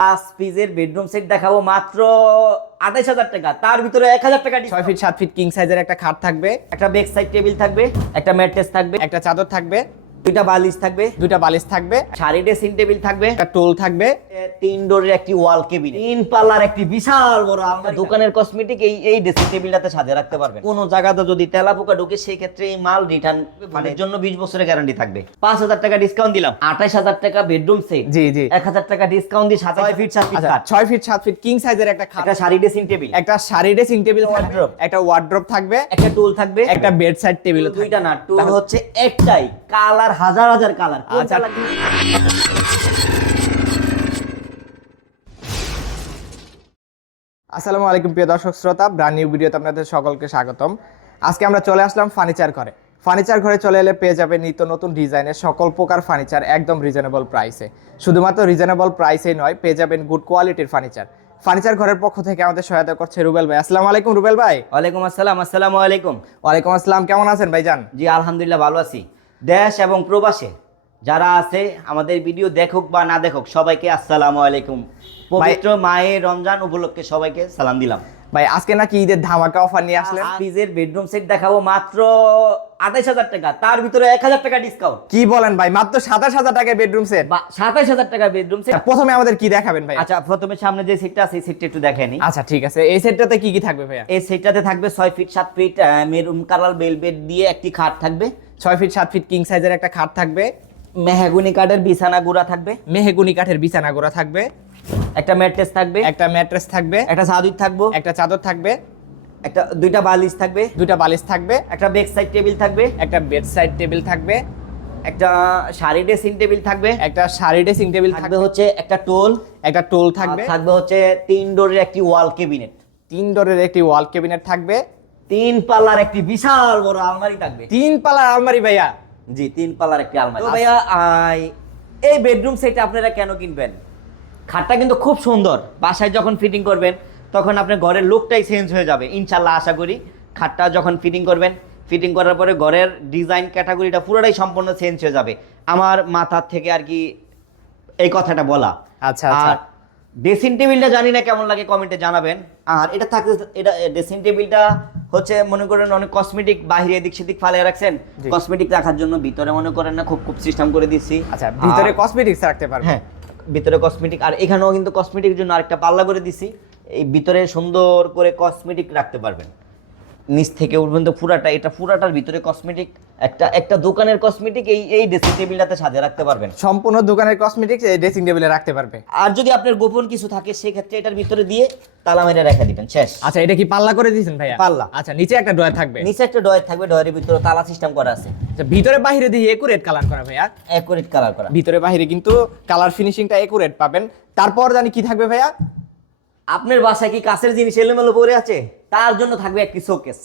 পাঁচ পিসের bedroom set দেখাবো মাত্র আঠাইশ হাজার টাকা। তার ভিতরে এক হাজার টাকা ছয় ফিট সাত ফিট কিং সাইজের একটা খাট থাকবে। একটা বেক সাইড টেবিল থাকবে একটা ম্যাট্রেস থাকবে। একটা চাদর থাকবে। দুইটা বালিশ থাকবে। দুইটা বালিশ থাকবে। শাড়ি ড্রেসিং টেবিল থাকবে। একটা টোল থাকবে। তিন ডোরের একটি ওয়াল কেবিন তিন পাল্লার একটি বিশাল বড় দোকানের কসমেটিক এই এই ড্রেসিং টেবিলটাতে সাজিয়ে রাখতে পারবেন। কোনো জায়গাতে যদি তেলা পোকা ঢুকে সেই ক্ষেত্রে এই মাল রিটার্ন মানে জন্য বিশ বছরের গ্যারান্টি থাকবে। পাঁচ হাজার টাকা ডিসকাউন্ট দিলাম। আঠাশ হাজার টাকা বেডরুম সেট জি জি। এক হাজার টাকা ডিসকাউন্ট দিয়ে সাতাশ ফিট সাত ফিট আচ্ছা কাঠ ছয় ফিট সাত ফিট কিং সাইজের একটা খাট। একটা শাড়ি ড্রেসিং টেবিল একটা শাড়ি ড্রেসিং টেবিল Wardrobe। একটা ওয়ার্ড্রপ থাকবে। একটা টুল থাকবে। একটা বেড সাইড টেবিল দুইটা না টুল হচ্ছে একটাই। কালার হাজার হাজার কালার। আচ্ছা। আসসালামু আলাইকুম প্রিয় দর্শক শ্রোতা। ব্র্যান্ড নিউ ভিডিওতে আপনাদের সকলকে স্বাগতম। আজকে আমরা চলে আসলাম ফার্নিচার ঘরে। ফার্নিচার ঘরে চলে এলে পেয়ে যাবে নিত্য নতুন ডিজাইনের সকল প্রকার ফার্নিচার একদম রিজনেবল প্রাইসে শুধুমাত্র রিজনেবল প্রাইসেই নয় পেয়ে যাবেন গুড কোয়ালিটির ফার্নিচার। ফার্নিচার ঘরের পক্ষ থেকে আমাদের সহায়তা করছে রুবেল ভাই। আসসালামু আলাইকুম রুবেল ভাই। ওয়ালাইকুম আসসালাম আসসালামু আলাইকুম। ওয়ালাইকুম আসসালাম কেমন আছেন ভাইজান? জি আলহামদুলিল্লাহ ভালো আছি। দেশ এবং প্রবাসে যারা আছে আমাদের ভিডিও দেখুক বা না দেখুক সবাইকে আসসালামু আলাইকুম। পবিত্র মায়ের রমজান উপলক্ষে সবাইকে সালাম দিলাম। ভাই আজকে নাকি ঈদের ধামাকা অফার নিয়ে আসলেন? পিসের বেডরুম সেট দেখাবো মাত্র আঠাইশ হাজার টাকা তার ভিতরে এক হাজার টাকা ডিসকাউন্ট কি বলেন ভাই মাত্র সাতাশ হাজার টাকা বেডরুম সেট বা সাতাইশ হাজার টাকা বেডরুম সেট প্রথমে আমাদের কি দেখাবেন ভাই আচ্ছা প্রথমে সামনে যে সেটটা আছে এই সেটটা একটু দেখেনি আচ্ছা ঠিক আছে। এই সেটটাতে কি কি থাকবে ভাইয়া? এই সেটটাতে থাকবে ছয় ফিট সাত ফিট মেরুন কালার বেলবেট দিয়ে একটি খাট থাকবে। ছয় ফিট সাত ফিট কিং সাইজের একটা খাট থাকবে। মেহেগুনি কাঠের বিছানা গুড়া থাকবে। মেহেগুনি কাঠের বিছানা গোড়া থাকবে। একটা ম্যাট্রেস থাকবে। একটা ম্যাট্রেস থাকবে। একটা সাদুই থাকব। একটা চাদর থাকবে। একটা দুইটা বালিশ থাকবে। দুইটা বালিশ থাকবে। একটা বেক সাইড টেবিল থাকবে। একটা বেড সাইড টেবিল থাকবে। একটা শাড়ি ড্রেসিং টেবিল থাকবে। একটা শাড়ি ড্রেসিং টেবিল থাকবে হচ্ছে একটা টোল একটা টোল থাকবে। থাকবে থাকবে হচ্ছে তিন ডোরের একটি ওয়াল কেবিনেট তিন ডোরের একটি ওয়াল ক্যাবিনেট থাকবে। তিন পাল্লার একটি বিশাল বড় আলমারি থাকবে। তিন পালার আলমারি ভাইয়া? জি তিন পাল্লার একটি আলমারি। তো ভাইয়া আই- এই বেডরুম সেট আপনারা কেন কিনবেন? খাটটা কিন্তু খুব সুন্দর। বাসায় যখন ফিটিং করবেন তখন আপনার ঘরের লুকটাই চেঞ্জ হয়ে যাবে। ইনশাল্লাহ আশা করি খাটটা যখন ফিটিং করবেন ফিটিং করার পরে ঘরের ডিজাইন ক্যাটাগরিটা পুরোটাই সম্পূর্ণ চেঞ্জ হয়ে যাবে। আমার মাথার থেকে আর কি এই কথাটা বলা। আচ্ছা, আচ্ছা। আর ড্রেসিং টেবিলটা জানি না কেমন লাগে কমেন্টে জানাবেন। আর এটা থাকতে এটা ড্রেসিং টেবিলটা হচ্ছে মনে করেন অনেক কসমেটিক বাইরে এদিক সেদিক ফালিয়ে রাখছেন। কসমেটিক রাখার জন্য ভিতরে মনে করেন না খুব খুব সিস্টেম করে দিচ্ছি। আচ্ছা ভিতরে কসমেটিক্স রাখতে পারবে হ্যাঁ ভিতরে কসমেটিক আর এখানেও কিন্তু কসমেটিক জন্য আরেকটা পাল্লা করে দিছি। এই ভিতরে সুন্দর করে কসমেটিক রাখতে পারবেন। নিচ থেকে পর্যন্ত পুরাটা এটা পুরাটার ভিতরে কসমেটিক একটা একটা দোকানের কসমেটিক এই এই ড্রেসিং টেবিলটাতে সাজিয়ে রাখতে পারবেন। সম্পূর্ণ দোকানের কসমেটিক্স এই ড্রেসিং টেবিলে রাখতে পারবে। আর যদি আপনার গোপন কিছু থাকে সেক্ষেত্রে এটার ভিতরে দিয়ে তালা মেরে রেখে দিবেন শেষ। আচ্ছা এটা কি পাল্লা করে দিয়েছেন ভাইয়া? পাল্লা। আচ্ছা নিচে একটা ডয়ার থাকবে। নিচে একটা ডয়ার থাকবে ডয়ের ভিতরে তালা সিস্টেম করা আছে। আচ্ছা ভিতরে বাইরে দিয়ে একুরেট কালার করা ভাইয়া? অ্যাকুরেট কালার করা। ভিতরে বাইরে কিন্তু কালার ফিনিশিংটা একুরেট পাবেন। তারপর জানি কি থাকবে ভাইয়া? আপনার বাসায় কি কাছের জিনিস এলোমেলো পড়ে আছে? তার জন্য থাকবে একটি শোকেস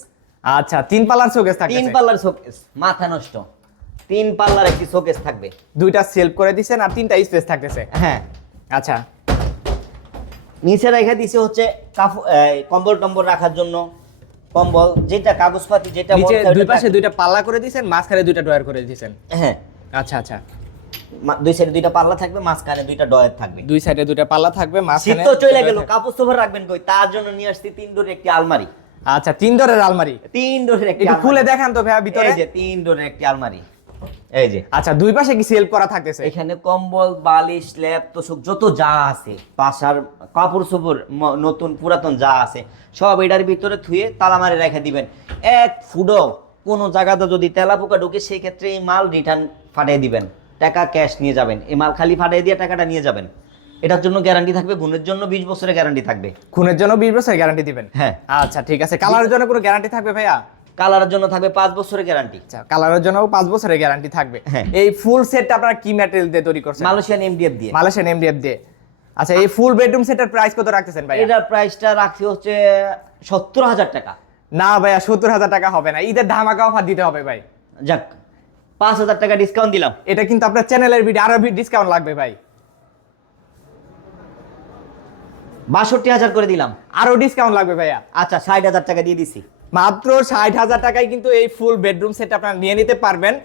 আচ্ছা তিন পাল্লার শোকেস থাকবে তিন পাল্লার শোকেস মাথা নষ্ট। তিন পাল্লার একটি শোকেস থাকবে। দুইটা সেলফ করে দিছেন আর তিনটা স্পেস থাকতেছে। হ্যাঁ। আচ্ছা। নিচে রেখে দিছে হচ্ছে কম্বল টম্বল রাখার জন্য। কম্বল যেটা কাগজপাতি যেটা নিচে দুই পাশে দুইটা পাল্লা করে দিছেন মাঝখানে দুইটা ড্রয়ার করে দিছেন। হ্যাঁ। আচ্ছা আচ্ছা। দুই সাইডে দুইটা পাল্লা থাকবে মাঝখানে দুইটা ডয়ার থাকবে। দুই সাইডে দুইটা পাল্লা থাকবে শীত তো চলে গেল কাপড় সোফা রাখবেন কই? তার জন্য নিয়ে আসছি তিন ডোরের একটি আলমারি। আচ্ছা তিন ডোরের আলমারি। তিন ডোরের একটি খুলে। দেখান তো ভাইয়া ভিতরে। যে তিন ডোরের একটি আলমারি। এই যে। আচ্ছা দুই পাশে কি সেলফ করা থাকতেছে? এখানে কম্বল বালিশ ল্যাপ তোষক যত যা আছে পাশার কাপড় চোপড় নতুন পুরাতন যা আছে সব এটার ভিতরে থুয়ে তালা মারে রেখে দিবেন। এক ফুডো কোনো জায়গাতে যদি তেলা পোকা ঢুকে সেই ক্ষেত্রে এই মাল রিটার্ন ফাটিয়ে দিবেন। টাকা ক্যাশ নিয়ে যাবেন। এই মাল খালি ফাটিয়ে দিয়ে টাকাটা নিয়ে যাবেন। এটার জন্য গ্যারান্টি থাকবে গুণের জন্য বিশ বছরের গ্যারান্টি থাকবে। খুনের জন্য বিশ বছরের গ্যারান্টি দিবেন? হ্যাঁ। আচ্ছা ঠিক আছে। কালারের জন্য কোনো গ্যারান্টি থাকবে ভাইয়া? কালারের জন্য থাকবে পাঁচ বছরের গ্যারান্টি আচ্ছা কালারের জন্য পাঁচ বছরের গ্যারান্টি থাকবে। হ্যাঁ। এই ফুল সেটটা আপনারা কি ম্যাটেরিয়াল দিয়ে তৈরি করছেন? মালয়েশিয়ান এমডিএফ দিয়ে। মালয়েশিয়ান এমডিএফ দিয়ে। আচ্ছা এই ফুল বেডরুম সেটের প্রাইস কত রাখতেছেন ভাই এটার প্রাইসটা রাখছি হচ্ছে সত্তর হাজার টাকা। না ভাইয়া সত্তর হাজার টাকা হবে না। ঈদের ধামাকা অফার দিতে হবে ভাই। যাক পাঁচ হাজার টাকা ডিসকাউন্ট দিলাম। এটা কিন্তু আপনার চ্যানেলের ভিডিও আরও ডিসকাউন্ট লাগবে ভাই। বাষট্টি হাজার করে দিলাম। আরও ডিসকাউন্ট লাগবে ভাইয়া। আচ্ছা ষাট হাজার টাকা দিয়ে দিছি। মাত্র ষাট হাজার টাকায় কিন্তু এই ফুল বেডরুম সেট আপনারা নিয়ে নিতে পারবেন।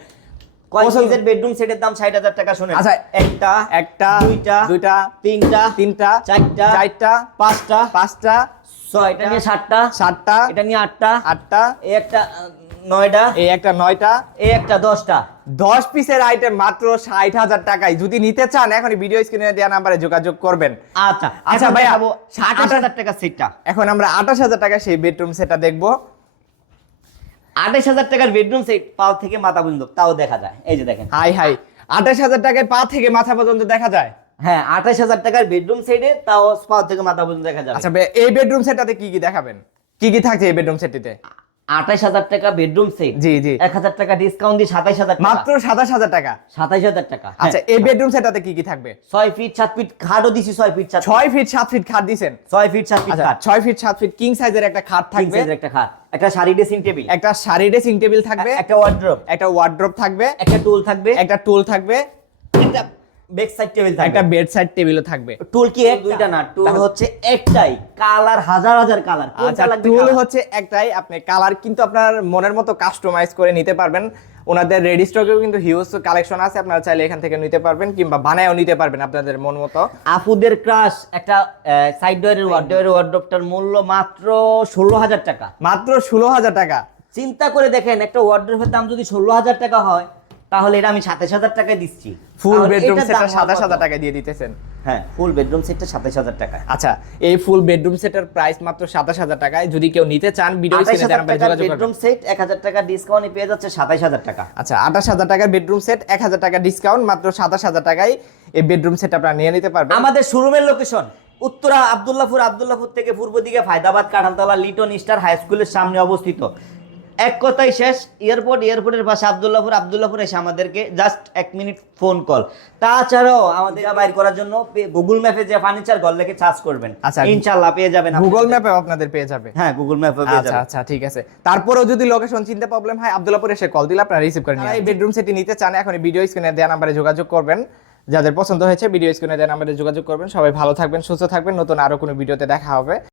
কয় বেডরুম সেটের দাম ষাট হাজার টাকা শুনে আচ্ছা, একটা একটা দুইটা দুইটা তিনটা তিনটা চারটা চারটা পাঁচটা পাঁচটা ছয়টা নিয়ে সাতটা সাতটা এটা নিয়ে আটটা আটটা এই একটা নয়টা? এই একটা নয়টা? এই একটা দশটা। দশ পিসের আইটেম মাত্র ষাট হাজার টাকায়। যদি নিতে চান এখনই ভিডিও স্ক্রিনে দেওয়া নাম্বারে যোগাযোগ করবেন। আচ্ছা আচ্ছা ভাইয়া, আঠাশ হাজার টাকা সেটটা এখন আমরা আঠাশ হাজার টাকা সেই বেডরুম সেটা দেখব। আঠাশ হাজার টাকার বেডরুম সেট পাও থেকে মাথা পর্যন্ত তাও দেখা যায়। এই যে দেখেন। হাই হাই। আঠাশ হাজার টাকায় পা থেকে মাথা পর্যন্ত দেখা যায়? হ্যাঁ আঠাশ হাজার টাকার বেডরুম সেটে তাও পাও থেকে মাথা পর্যন্ত দেখা যাবে। আচ্ছা ভাই, এই বেডরুম সেটটাতে কি কি দেখাবেন? কি কি থাকছে এই বেডরুম সেটটিতে আঠাশ হাজার টাকা বেডরুম সেট জি জি। এক হাজার টাকা ডিসকাউন্ট দিয়ে সাতাইশ হাজার মাত্র সাতাশ হাজার টাকা? সাতাইশ হাজার টাকা। আচ্ছা হ্যাঁ। এই বেডরুম সেটটাতে কি কি থাকবে? ছয় ফিট সাত ফিট খাটও দিছি ছয় ফিট সাত ছয় ফিট সাত ফিট খাট দিছেন? ছয় ফিট সাত ফিট আচ্ছা খাট। ছয় ফিট সাত ফিট কিং সাইজের একটা খাট থাকবে। একটা খাট। একটা শাড়ি ড্রেসিং টেবিল একটা শাড়ি ড্রেসিং টেবিল থাকবে। একটা ওয়ার্ড্রোব একটা ওয়ার্ড্রপ থাকবে। একটা টুল থাকবে। একটা টুল থাকবে। একটা বেক সাইড টেবিল একটা থাকবে বেড সাইড টেবিলও থাকবে। টুল কি এক? দুইটা না টুল হচ্ছে একটাই। কালার হাজার হাজার কালার আচ্ছা টুল হচ্ছে একটাই। আপনি কালার কিন্তু আপনার মনের মতো কাস্টমাইজ করে নিতে পারবেন। ওনাদের রেডি স্টকেও কিন্তু হিউজ কালেকশন আছে। আপনারা চাইলে এখান থেকে নিতে পারবেন কিংবা বানায়ও নিতে পারবেন আপনাদের মন মতো। আপুদের ক্রাশ একটা সাইড ডোরের ওয়ার্ড্রোবের ওয়ার্ড্রোবটার মূল্য মাত্র ষোলো হাজার টাকা। মাত্র ষোলো হাজার টাকা। চিন্তা করে দেখেন একটা ওয়ার্ড্রোবের দাম যদি ষোলো হাজার টাকা হয় তাহলে এটা আমি সাতাশ হাজার টাকায় দিচ্ছি। ফুল বেডরুম সেটটা সাতাশ হাজার টাকা দিয়ে দিতেছেন। হ্যাঁ ফুল বেডরুম সেটটা সাতাশ হাজার টাকায়। আচ্ছা এই ফুল বেডরুম সেটের প্রাইস মাত্র সাতাশ হাজার টাকায়। যদি কেউ নিতে চান ভিডিও বেডরুম সেট এক হাজার টাকা ডিসকাউন্টে পেয়ে যাচ্ছে সাতাশ হাজার টাকা। আচ্ছা আঠাশ হাজার টাকার বেডরুম সেট এক হাজার টাকা ডিসকাউন্ট মাত্র সাতাশ হাজার টাকায় এই বেডরুম সেট আপনারা নিয়ে নিতে পারবেন। আমাদের শোরুমের লোকেশন উত্তরা আবদুল্লাপুর আবদুল্লাপুর থেকে পূর্ব দিকে ফায়দাবাদ কাঁঠালতলা লিটন স্টার হাই স্কুলের সামনে অবস্থিত। এক কথাই শেষ এয়ারপোর্ট এয়ারপোর্টের পাশে আবদুল্লাপুর আবদুল্লাপুর এসে আমাদেরকে জাস্ট এক মিনিট ফোন কল তাছাড়াও আমাদের বাইর করার জন্য গুগল ম্যাপে যে ফার্নিচার ঘর লেখে চার্জ করবেন। আচ্ছা। ইনশাল্লাহ পেয়ে যাবেন গুগল ম্যাপে আপনাদের পেয়ে যাবে। হ্যাঁ গুগল ম্যাপে পেয়ে আচ্ছা যাবেন। আচ্ছা ঠিক আছে। তারপরেও যদি লোকেশন চিনতে প্রবলেম হয় আব্দুল্লাপুর এসে কল দিলে আপনারা রিসিভ করে নিন এই বেডরুম সেটি নিতে চান এখন ভিডিও স্ক্রিনে দেওয়া নাম্বারে যোগাযোগ করবেন। যাদের পছন্দ হয়েছে ভিডিও স্ক্রিনে দেওয়া নাম্বারে যোগাযোগ করবেন। সবাই ভালো থাকবেন সুস্থ থাকবেন। নতুন আরও কোনো ভিডিওতে দেখা হবে।